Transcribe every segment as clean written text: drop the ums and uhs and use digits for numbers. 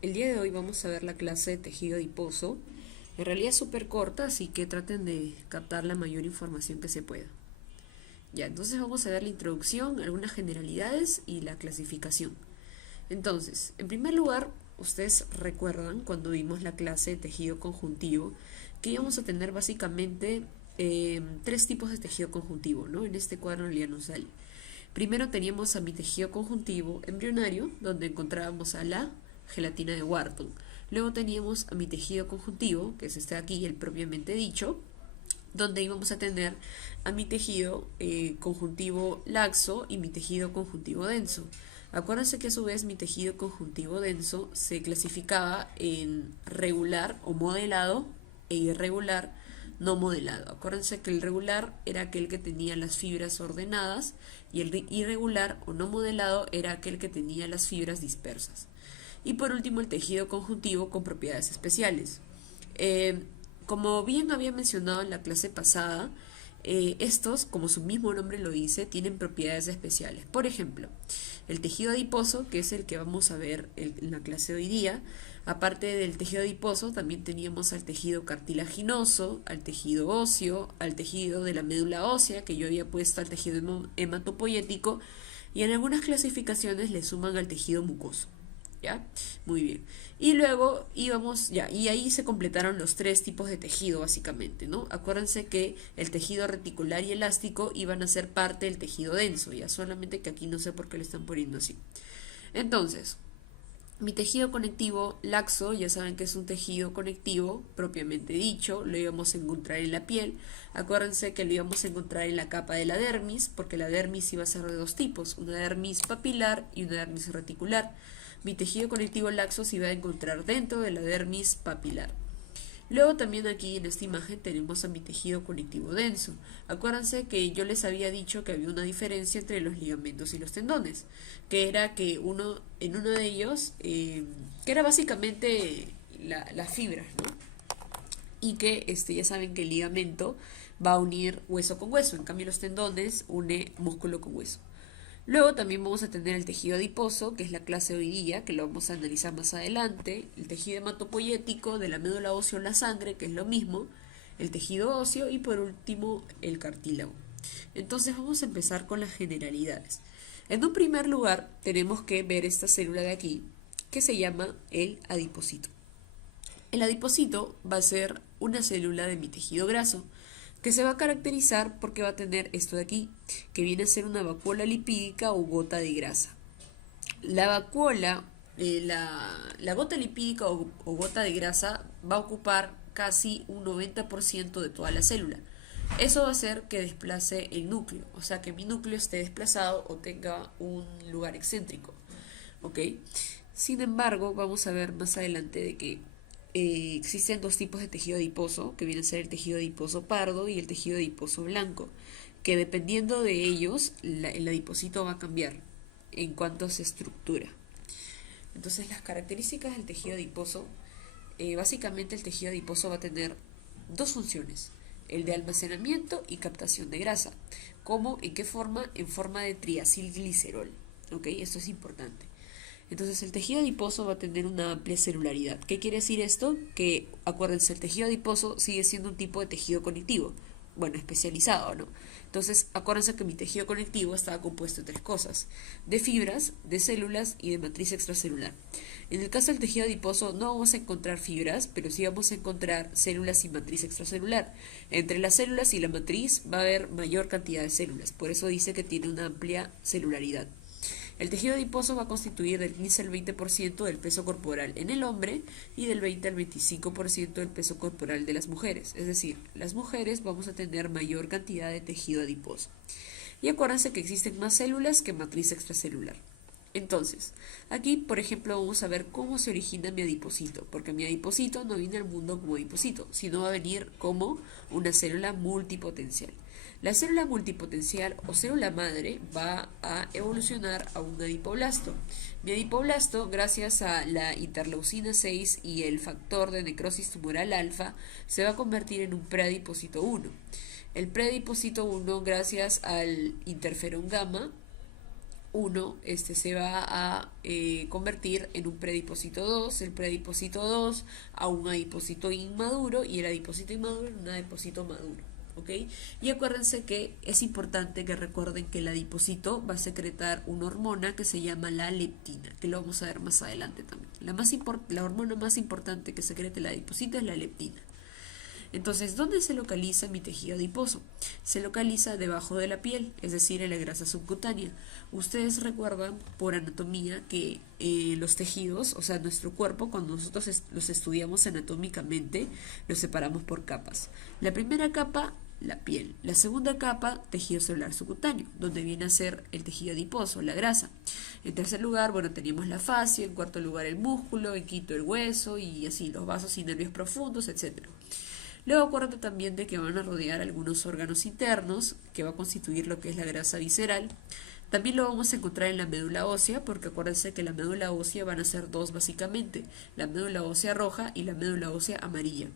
El día de hoy vamos a ver la clase de tejido adiposo. En realidad es súper corta, así que traten de captar la mayor información que se pueda. Ya, entonces vamos a ver la introducción, algunas generalidades y la clasificación. Entonces, en primer lugar, ustedes recuerdan cuando vimos la clase de tejido conjuntivo que íbamos a tener básicamente tres tipos de tejido conjuntivo, ¿no? En este cuadro en realidad nos sale. Primero teníamos a mi tejido conjuntivo embrionario, donde encontrábamos a la gelatina de Wharton. Luego teníamos a mi tejido conjuntivo, que es este de aquí, el propiamente dicho, donde íbamos a tener a mi tejido conjuntivo laxo y mi tejido conjuntivo denso. Acuérdense que a su vez mi tejido conjuntivo denso se clasificaba en regular o modelado e irregular no modelado. Acuérdense que el regular era aquel que tenía las fibras ordenadas y el irregular o no modelado era aquel que tenía las fibras dispersas. Y por último el tejido conjuntivo con propiedades especiales. Eh, Como bien había mencionado en la clase pasada, estos, como su mismo nombre lo dice, tienen propiedades especiales. Por ejemplo, el tejido adiposo, que es el que vamos a ver en la clase de hoy día, aparte del tejido adiposo, también teníamos al tejido cartilaginoso, al tejido óseo, al tejido de la médula ósea, que yo había puesto al tejido hematopoyético, y en algunas clasificaciones le suman al tejido mucoso. ¿Ya? Muy bien. Y luego íbamos, ya, y ahí se completaron los tres tipos de tejido, básicamente, ¿no? Acuérdense que el tejido reticular y elástico iban a ser parte del tejido denso, ya, solamente que aquí no sé por qué le están poniendo así. Entonces, mi tejido conectivo laxo, ya saben que es un tejido conectivo propiamente dicho, lo íbamos a encontrar en la piel. Acuérdense que lo íbamos a encontrar en la capa de la dermis, porque la dermis iba a ser de dos tipos, una dermis papilar y una dermis reticular. Mi tejido conectivo laxo se iba a encontrar dentro de la dermis papilar. Luego también aquí en esta imagen tenemos a mi tejido conectivo denso. Acuérdense que yo les había dicho que había una diferencia entre los ligamentos y los tendones, que era que en uno de ellos, que era básicamente las fibras, ¿no? Y que ya saben que el ligamento va a unir hueso con hueso, en cambio los tendones une músculo con hueso. Luego también vamos a tener el tejido adiposo, que es la clase de hoy día, que lo vamos a analizar más adelante, el tejido hematopoyético de la médula ósea o la sangre, que es lo mismo, el tejido óseo y por último el cartílago. Entonces vamos a empezar con las generalidades. En un primer lugar tenemos que ver esta célula de aquí, que se llama el adipocito. El adipocito va a ser una célula de mi tejido graso, que se va a caracterizar porque va a tener esto de aquí, que viene a ser una vacuola lipídica o gota de grasa. La vacuola, la gota lipídica o gota de grasa va a ocupar casi un 90% de toda la célula. Eso va a hacer que desplace el núcleo, o sea que mi núcleo esté desplazado o tenga un lugar excéntrico. ¿Ok? Sin embargo, vamos a ver más adelante de que existen dos tipos de tejido adiposo, que viene a ser el tejido adiposo pardo y el tejido adiposo blanco, que dependiendo de ellos, el adipocito va a cambiar en cuanto a su estructura. Entonces, las características del tejido adiposo, básicamente el tejido adiposo va a tener dos funciones, el de almacenamiento y captación de grasa. ¿Cómo? ¿En qué forma? En forma de triacilglicerol. ¿Ok? Esto es importante. Entonces el tejido adiposo va a tener una amplia celularidad. ¿Qué quiere decir esto? Que, acuérdense, el tejido adiposo sigue siendo un tipo de tejido conectivo, bueno, especializado, ¿no? Entonces, acuérdense que mi tejido conectivo estaba compuesto de tres cosas, de fibras, de células y de matriz extracelular. En el caso del tejido adiposo no vamos a encontrar fibras, pero sí vamos a encontrar células y matriz extracelular. Entre las células y la matriz va a haber mayor cantidad de células, por eso dice que tiene una amplia celularidad. El tejido adiposo va a constituir del 15 al 20% del peso corporal en el hombre y del 20 al 25% del peso corporal de las mujeres. Es decir, las mujeres vamos a tener mayor cantidad de tejido adiposo. Y acuérdense que existen más células que matriz extracelular. Entonces, aquí, por ejemplo, vamos a ver cómo se origina mi adipocito, porque mi adipocito no viene al mundo como adipocito, sino va a venir como una célula multipotencial. La célula multipotencial o célula madre va a evolucionar a un adipoblasto. Mi adipoblasto, gracias a la interleucina 6 y el factor de necrosis tumoral alfa, se va a convertir en un preadipocito 1. El preadipocito 1, gracias al interferón gamma, uno se va a convertir en un predipósito 2, el predipósito 2 a un adipósito inmaduro y el adipósito inmaduro en un adipósito maduro. ¿Ok? Y acuérdense que es importante que recuerden que el adipósito va a secretar una hormona que se llama la leptina, que lo vamos a ver más adelante también. La hormona más importante que secreta el adipósito es la leptina. Entonces, ¿dónde se localiza mi tejido adiposo? Se localiza debajo de la piel, es decir, en la grasa subcutánea. Ustedes recuerdan por anatomía que los tejidos, o sea, nuestro cuerpo, cuando nosotros los estudiamos anatómicamente, los separamos por capas. La primera capa, la piel. La segunda capa, tejido celular subcutáneo, donde viene a ser el tejido adiposo, la grasa. En tercer lugar, bueno, teníamos la fascia, en cuarto lugar el músculo, en quinto el hueso y así los vasos y nervios profundos, etcétera. Luego acuérdate también de que van a rodear algunos órganos internos, que va a constituir lo que es la grasa visceral. También lo vamos a encontrar en la médula ósea, porque acuérdense que la médula ósea van a ser dos básicamente, la médula ósea roja y la médula ósea amarilla.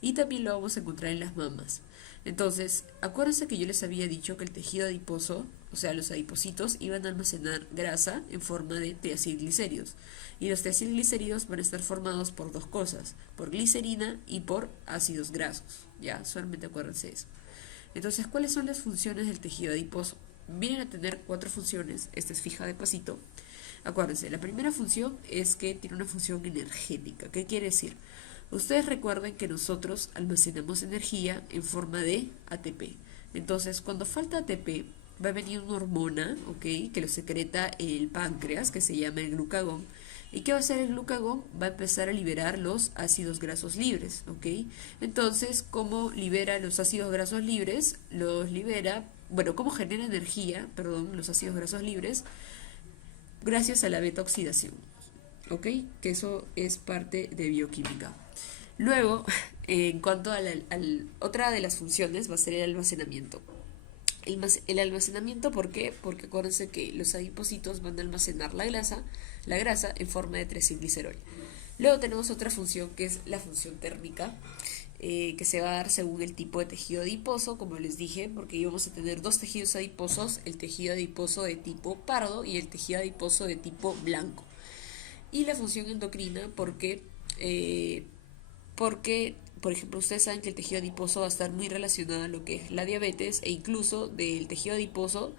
Y también lo vamos a encontrar en las mamas. Entonces, acuérdense que yo les había dicho que el tejido adiposo, o sea, los adipocitos, iban a almacenar grasa en forma de triacilglicéridos. Y los triacilglicéridos van a estar formados por dos cosas, por glicerina y por ácidos grasos. Ya, solamente acuérdense eso. Entonces, ¿cuáles son las funciones del tejido adiposo? Vienen a tener 4 funciones, esta es fija de pasito. Acuérdense, la primera función es que tiene una función energética. ¿Qué quiere decir? Ustedes recuerden que nosotros almacenamos energía en forma de ATP. Entonces, cuando falta ATP, va a venir una hormona, ¿ok? Que lo secreta el páncreas, que se llama el glucagón. ¿Y qué va a hacer el glucagón? Va a empezar a liberar los ácidos grasos libres, ¿ok? Entonces, ¿cómo libera los ácidos grasos libres? Los libera, bueno, ¿cómo genera energía, perdón, los ácidos grasos libres? Gracias a la beta oxidación, ¿ok? Que eso es parte de bioquímica. Luego, en cuanto a otra de las funciones va a ser el almacenamiento. El almacenamiento, ¿por qué? Porque acuérdense que los adipocitos van a almacenar la grasa en forma de triacilglicerol. Luego tenemos otra función que es la función térmica, que se va a dar según el tipo de tejido adiposo, como les dije, porque íbamos a tener dos tejidos adiposos, el tejido adiposo de tipo pardo y el tejido adiposo de tipo blanco. Y la función endocrina, porque por ejemplo, ustedes saben que el tejido adiposo va a estar muy relacionado a lo que es la diabetes e incluso del tejido adiposo,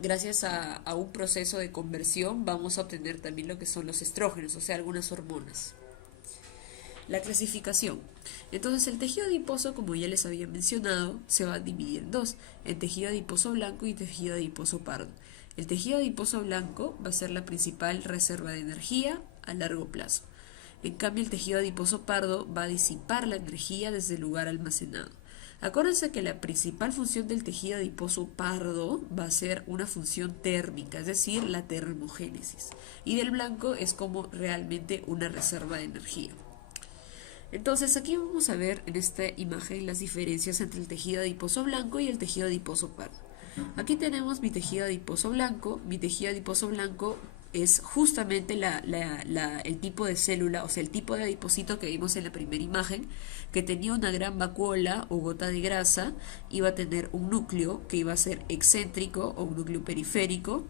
gracias a un proceso de conversión, vamos a obtener también lo que son los estrógenos, o sea, algunas hormonas. La clasificación. Entonces, el tejido adiposo, como ya les había mencionado, se va a dividir en dos, en tejido adiposo blanco y tejido adiposo pardo. El tejido adiposo blanco va a ser la principal reserva de energía a largo plazo. En cambio, el tejido adiposo pardo va a disipar la energía desde el lugar almacenado. Acuérdense que la principal función del tejido adiposo pardo va a ser una función térmica, es decir, la termogénesis. Y del blanco es como realmente una reserva de energía. Entonces aquí vamos a ver en esta imagen las diferencias entre el tejido adiposo blanco y el tejido adiposo pardo. Aquí tenemos mi tejido adiposo blanco. Mi tejido adiposo blanco es justamente el tipo de célula, o sea, el tipo de adipocito que vimos en la primera imagen, que tenía una gran vacuola o gota de grasa, iba a tener un núcleo que iba a ser excéntrico o un núcleo periférico,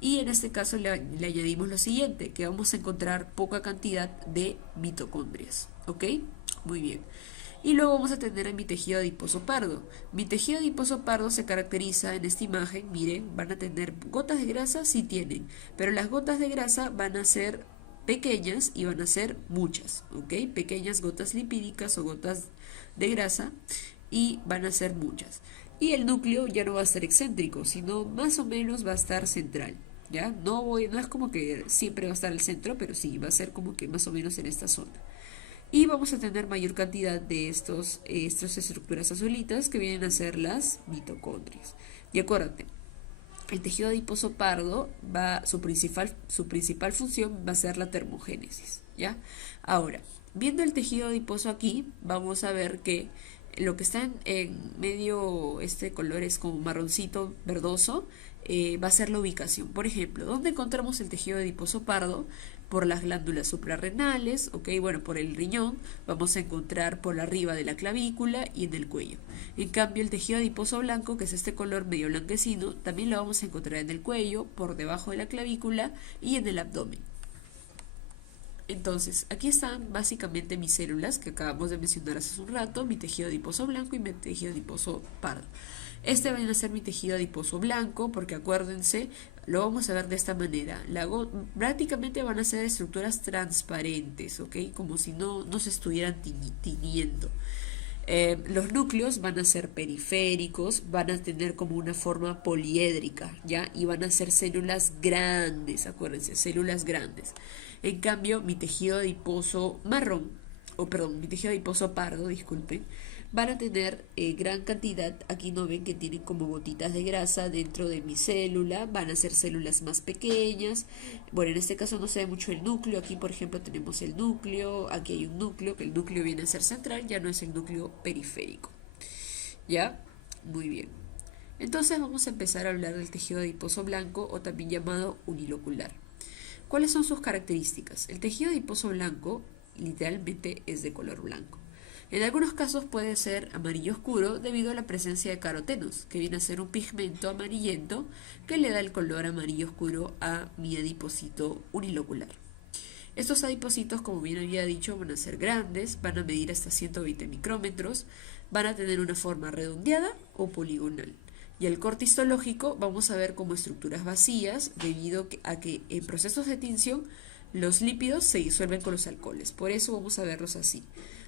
y en este caso le añadimos lo siguiente, que vamos a encontrar poca cantidad de mitocondrias, ¿ok? Muy bien. Y luego vamos a tener a mi tejido adiposo pardo. Mi tejido adiposo pardo se caracteriza en esta imagen, miren, van a tener gotas de grasa, sí tienen, pero las gotas de grasa van a ser pequeñas y van a ser muchas, ¿ok? Pequeñas gotas lipídicas o gotas de grasa y van a ser muchas. Y el núcleo ya no va a ser excéntrico, sino más o menos va a estar central, ¿ya? No es como que siempre va a estar al centro, pero sí, va a ser como que más o menos en esta zona. Y vamos a tener mayor cantidad de estas estructuras azulitas que vienen a ser las mitocondrias. Y acuérdate, el tejido adiposo pardo su principal función va a ser la termogénesis, ¿ya? Ahora, viendo el tejido adiposo aquí, vamos a ver que lo que está en medio, este color es como marroncito verdoso, va a ser la ubicación. Por ejemplo, ¿dónde encontramos el tejido adiposo pardo? por las glándulas suprarrenales, ¿ok? Bueno, por el riñón, vamos a encontrar por arriba de la clavícula y en el cuello. En cambio, el tejido adiposo blanco, que es este color medio blanquecino, también lo vamos a encontrar en el cuello, por debajo de la clavícula y en el abdomen. Entonces, aquí están básicamente mis células que acabamos de mencionar hace un rato, mi tejido adiposo blanco y mi tejido adiposo pardo. Este va a ser mi tejido adiposo blanco, porque acuérdense, lo vamos a ver de esta manera. Prácticamente van a ser estructuras transparentes, ¿ok? Como si no se estuvieran tiñendo. Los núcleos van a ser periféricos, van a tener como una forma poliédrica, ¿ya? Y van a ser células grandes, acuérdense, células grandes. En cambio, mi tejido adiposo marrón, mi tejido adiposo pardo, disculpen, van a tener gran cantidad, aquí no ven que tienen como gotitas de grasa dentro de mi célula, van a ser células más pequeñas. Bueno, en este caso no se ve mucho el núcleo, aquí por ejemplo tenemos el núcleo, aquí hay un núcleo, que el núcleo viene a ser central, ya no es el núcleo periférico. ¿Ya? Muy bien. Entonces vamos a empezar a hablar del tejido adiposo blanco o también llamado unilocular. ¿Cuáles son sus características? El tejido adiposo blanco literalmente es de color blanco. En algunos casos puede ser amarillo oscuro debido a la presencia de carotenos, que viene a ser un pigmento amarillento que le da el color amarillo oscuro a mi adipocito unilocular. Estos adipocitos, como bien había dicho, van a ser grandes, van a medir hasta 120 micrómetros, van a tener una forma redondeada o poligonal. Y el corte histológico vamos a ver como estructuras vacías debido a que en procesos de tinción los lípidos se disuelven con los alcoholes. Por eso vamos a verlos así.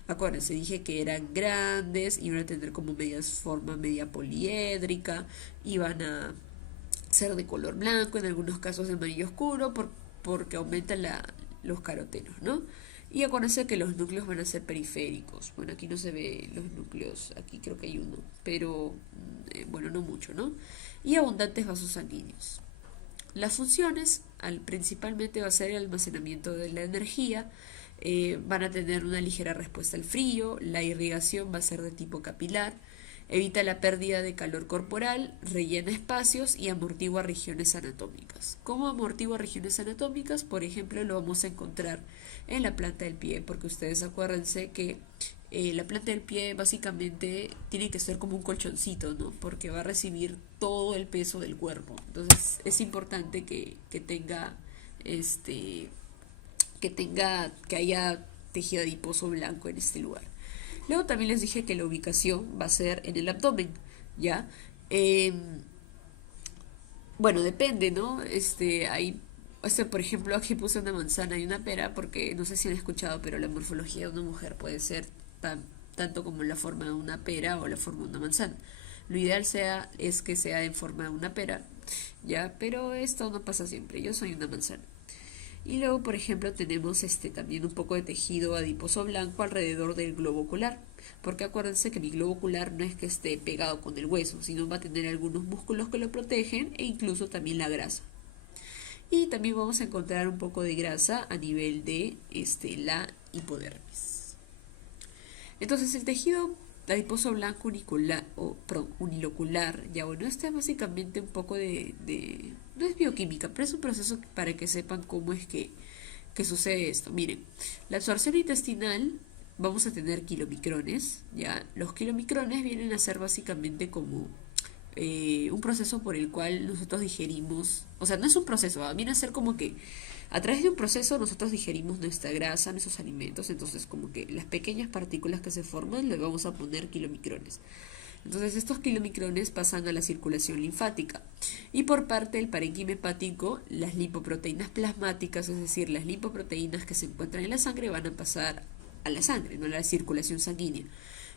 Acuérdense, dije que eran grandes, iban a tener como forma media poliédrica, iban a ser de color blanco, en algunos casos de amarillo oscuro, porque aumentan los carotenos, ¿no? Y acuérdense que los núcleos van a ser periféricos. Bueno, aquí no se ve los núcleos, aquí creo que hay uno, pero bueno, no mucho, ¿no? Y abundantes vasos sanguíneos. Las funciones principalmente va a ser el almacenamiento de la energía, van a tener una ligera respuesta al frío, la irrigación va a ser de tipo capilar, evita la pérdida de calor corporal, rellena espacios y amortigua regiones anatómicas. ¿Cómo amortigua regiones anatómicas? Por ejemplo, lo vamos a encontrar en la planta del pie, porque ustedes acuérdense que la planta del pie básicamente tiene que ser como un colchoncito, ¿no? Porque va a recibir todo el peso del cuerpo. Entonces es importante que haya tejido adiposo blanco en este lugar. Luego también les dije que la ubicación va a ser en el abdomen, ¿ya? Bueno, depende, ¿no? Por ejemplo, aquí puse una manzana y una pera porque no sé si han escuchado, pero la morfología de una mujer puede ser tanto como la forma de una pera o la forma de una manzana. Lo ideal es que sea en forma de una pera, ¿ya? Pero esto no pasa siempre, yo soy una manzana. Y luego, por ejemplo, tenemos también un poco de tejido adiposo blanco alrededor del globo ocular, porque acuérdense que mi globo ocular no es que esté pegado con el hueso, sino va a tener algunos músculos que lo protegen e incluso también la grasa. Y también vamos a encontrar un poco de grasa a nivel de la hipodermis. Entonces, el tejido adiposo blanco unilocular, ya bueno, es básicamente un poco no es bioquímica, pero es un proceso para que sepan cómo es que sucede esto. Miren, la absorción intestinal vamos a tener kilomicrones, ya, los kilomicrones vienen a ser básicamente como un proceso por el cual nosotros digerimos, o sea, no es un proceso, viene a ser como que a través de un proceso nosotros digerimos nuestra grasa, nuestros alimentos, entonces como que las pequeñas partículas que se forman le vamos a poner kilomicrones. Entonces estos kilomicrones pasan a la circulación linfática y por parte del parénquima hepático las lipoproteínas plasmáticas, es decir, las lipoproteínas que se encuentran en la sangre van a pasar a la sangre, no a la circulación sanguínea.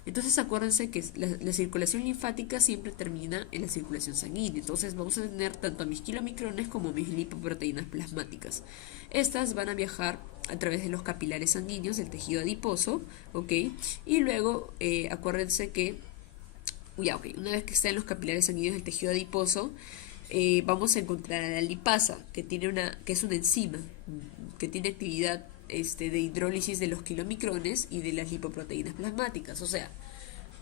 Entonces acuérdense que la circulación linfática siempre termina en la circulación sanguínea. Entonces vamos a tener tanto a mis kilomicrones como a mis lipoproteínas plasmáticas. Estas van a viajar a través de los capilares sanguíneos del tejido adiposo, ¿ok? Y luego acuérdense que, una vez que estén los capilares sanguíneos del tejido adiposo, vamos a encontrar a la lipasa, que es una enzima, que tiene actividad de hidrólisis de los kilomicrones y de las lipoproteínas plasmáticas. O sea,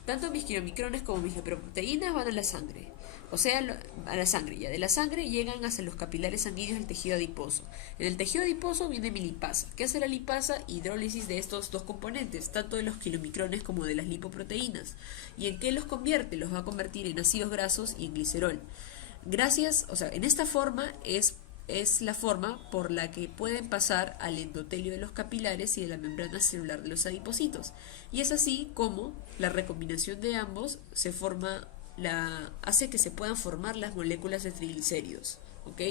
tanto mis kilomicrones como mis lipoproteínas van a la sangre, o sea, a la sangre. Ya de la sangre llegan hasta los capilares sanguíneos del tejido adiposo. En el tejido adiposo viene mi lipasa. ¿Qué hace la lipasa? Hidrólisis de estos dos componentes, tanto de los kilomicrones como de las lipoproteínas. ¿Y en qué los convierte? Los va a convertir en ácidos grasos y en glicerol. Gracias, o sea, en esta forma es la forma por la que pueden pasar al endotelio de los capilares y de la membrana celular de los adipocitos. Y es así como la recombinación de ambos hace que se puedan formar las moléculas de triglicéridos. ¿Ok?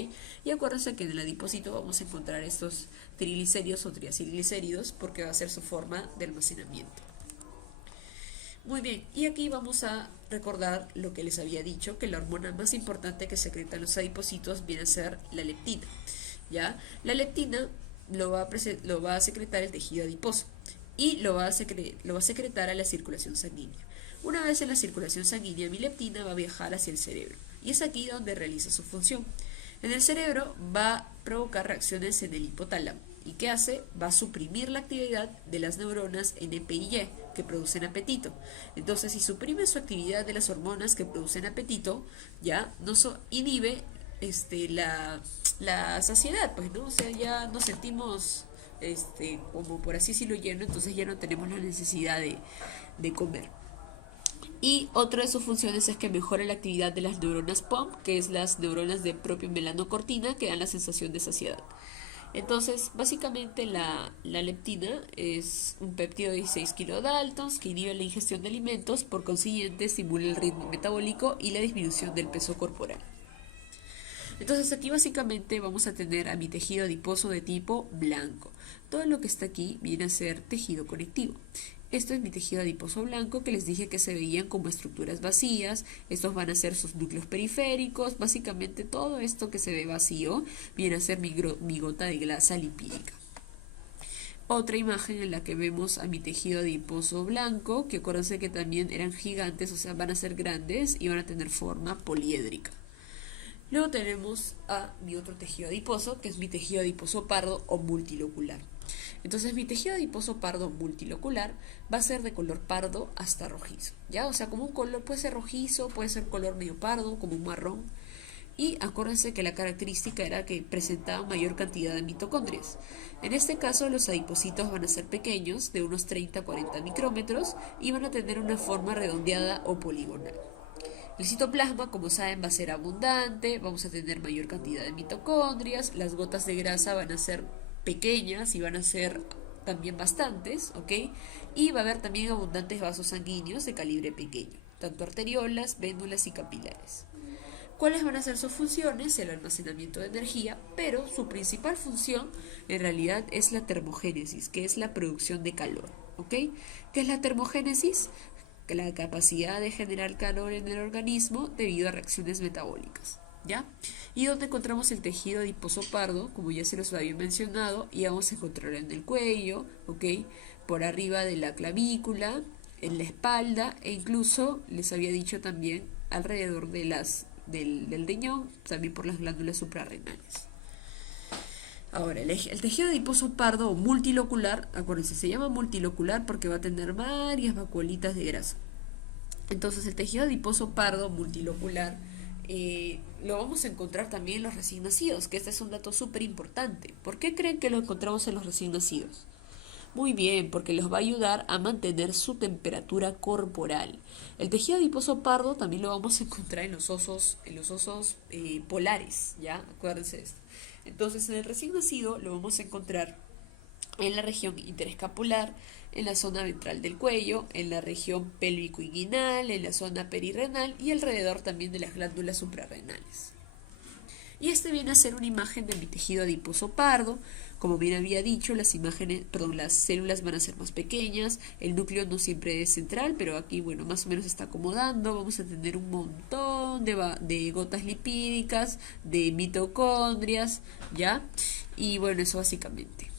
Y acuérdense que en el adipocito vamos a encontrar estos triglicéridos o triacilglicéridos porque va a ser su forma de almacenamiento. Muy bien, y aquí vamos a recordar lo que les había dicho, que la hormona más importante que secretan los adipocitos viene a ser la leptina. ¿Ya? La leptina lo va a secretar el tejido adiposo y lo va a secretar a la circulación sanguínea. Una vez en la circulación sanguínea, mi leptina va a viajar hacia el cerebro y es aquí donde realiza su función. En el cerebro va a provocar reacciones en el hipotálamo. ¿Y qué hace? Va a suprimir la actividad de las neuronas NP y Y que producen apetito. Entonces, si suprime su actividad de las hormonas que producen apetito, ya no inhibe la saciedad, pues, ¿no? O sea, ya nos sentimos como por así decirlo lleno, entonces ya no tenemos la necesidad de comer. Y otra de sus funciones es que mejora la actividad de las neuronas POM, que es las neuronas de propio melanocortina, que dan la sensación de saciedad. Entonces, básicamente la leptina es un péptido de 16 kilodaltons que inhibe la ingestión de alimentos, por consiguiente estimula el ritmo metabólico y la disminución del peso corporal. Entonces aquí básicamente vamos a tener a mi tejido adiposo de tipo blanco. Todo lo que está aquí viene a ser tejido conectivo. Esto es mi tejido adiposo blanco que les dije que se veían como estructuras vacías. Estos van a ser sus núcleos periféricos. Básicamente todo esto que se ve vacío viene a ser mi gota de grasa lipídica. Otra imagen en la que vemos a mi tejido adiposo blanco, que acuérdense que también eran gigantes, o sea, van a ser grandes y van a tener forma poliédrica. Luego tenemos a mi otro tejido adiposo, que es mi tejido adiposo pardo o multilocular. Entonces mi tejido adiposo pardo multilocular va a ser de color pardo hasta rojizo, ¿ya? O sea, como un color puede ser rojizo, puede ser color medio pardo, como un marrón. Y acuérdense que la característica era que presentaba mayor cantidad de mitocondrias. En este caso los adipocitos van a ser pequeños, de unos 30 a 40 micrómetros, y van a tener una forma redondeada o poligonal. El citoplasma, como saben, va a ser abundante, vamos a tener mayor cantidad de mitocondrias, las gotas de grasa van a ser pequeñas y van a ser también bastantes, ¿ok? Y va a haber también abundantes vasos sanguíneos de calibre pequeño, tanto arteriolas, vénulas y capilares. ¿Cuáles van a ser sus funciones? El almacenamiento de energía, pero su principal función en realidad es la termogénesis, que es la producción de calor, ¿ok? ¿Qué es la termogénesis? La capacidad de generar calor en el organismo debido a reacciones metabólicas, ¿ya? Y donde encontramos el tejido adiposo pardo, como ya se los había mencionado, y vamos a encontrarlo en el cuello, ¿ok? Por arriba de la clavícula, en la espalda, e incluso les había dicho también alrededor del riñón, también por las glándulas suprarrenales. Ahora, el tejido adiposo pardo o multilocular, acuérdense, se llama multilocular porque va a tener varias vacuolitas de grasa. Entonces, el tejido adiposo pardo multilocular lo vamos a encontrar también en los recién nacidos, que este es un dato súper importante. ¿Por qué creen que lo encontramos en los recién nacidos? Muy bien, porque los va a ayudar a mantener su temperatura corporal. El tejido adiposo pardo también lo vamos a encontrar en los osos polares, ¿ya? Acuérdense de esto. Entonces, en el recién nacido lo vamos a encontrar en la región interescapular, en la zona ventral del cuello, en la región pélvico-inguinal, en la zona perirrenal y alrededor también de las glándulas suprarrenales. Y este viene a ser una imagen de mi tejido adiposo pardo. Como bien había dicho, las células van a ser más pequeñas, el núcleo no siempre es central, pero aquí, bueno, más o menos se está acomodando. Vamos a tener un montón de gotas lipídicas, de mitocondrias, ¿ya? Y bueno, eso básicamente.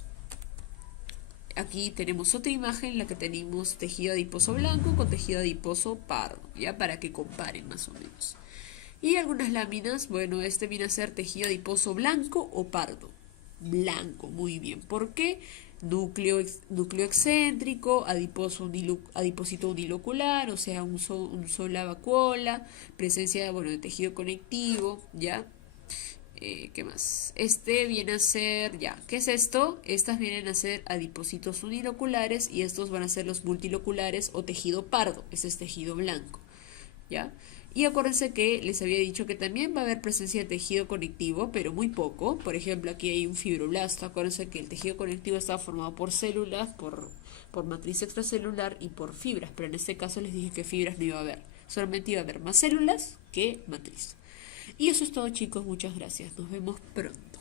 Aquí tenemos otra imagen en la que tenemos tejido adiposo blanco con tejido adiposo pardo, ¿ya? Para que comparen más o menos. Y algunas láminas, bueno, este viene a ser tejido adiposo blanco o pardo. Blanco, muy bien. ¿Por qué? núcleo excéntrico, adipósito unilocular, o sea, un sola vacuola, presencia, bueno, de tejido conectivo, ¿ya? ¿Qué más? Este viene a ser, ya, ¿qué es esto? Estas vienen a ser adipocitos uniloculares y estos van a ser los multiloculares o tejido pardo, ese es tejido blanco, ¿ya? Y acuérdense que les había dicho que también va a haber presencia de tejido conectivo, pero muy poco. Por ejemplo, aquí hay un fibroblasto. Acuérdense que el tejido conectivo está formado por células, por matriz extracelular y por fibras, pero en este caso les dije que fibras no iba a haber. Solamente iba a haber más células que matriz. Y eso es todo, chicos. Muchas gracias. Nos vemos pronto.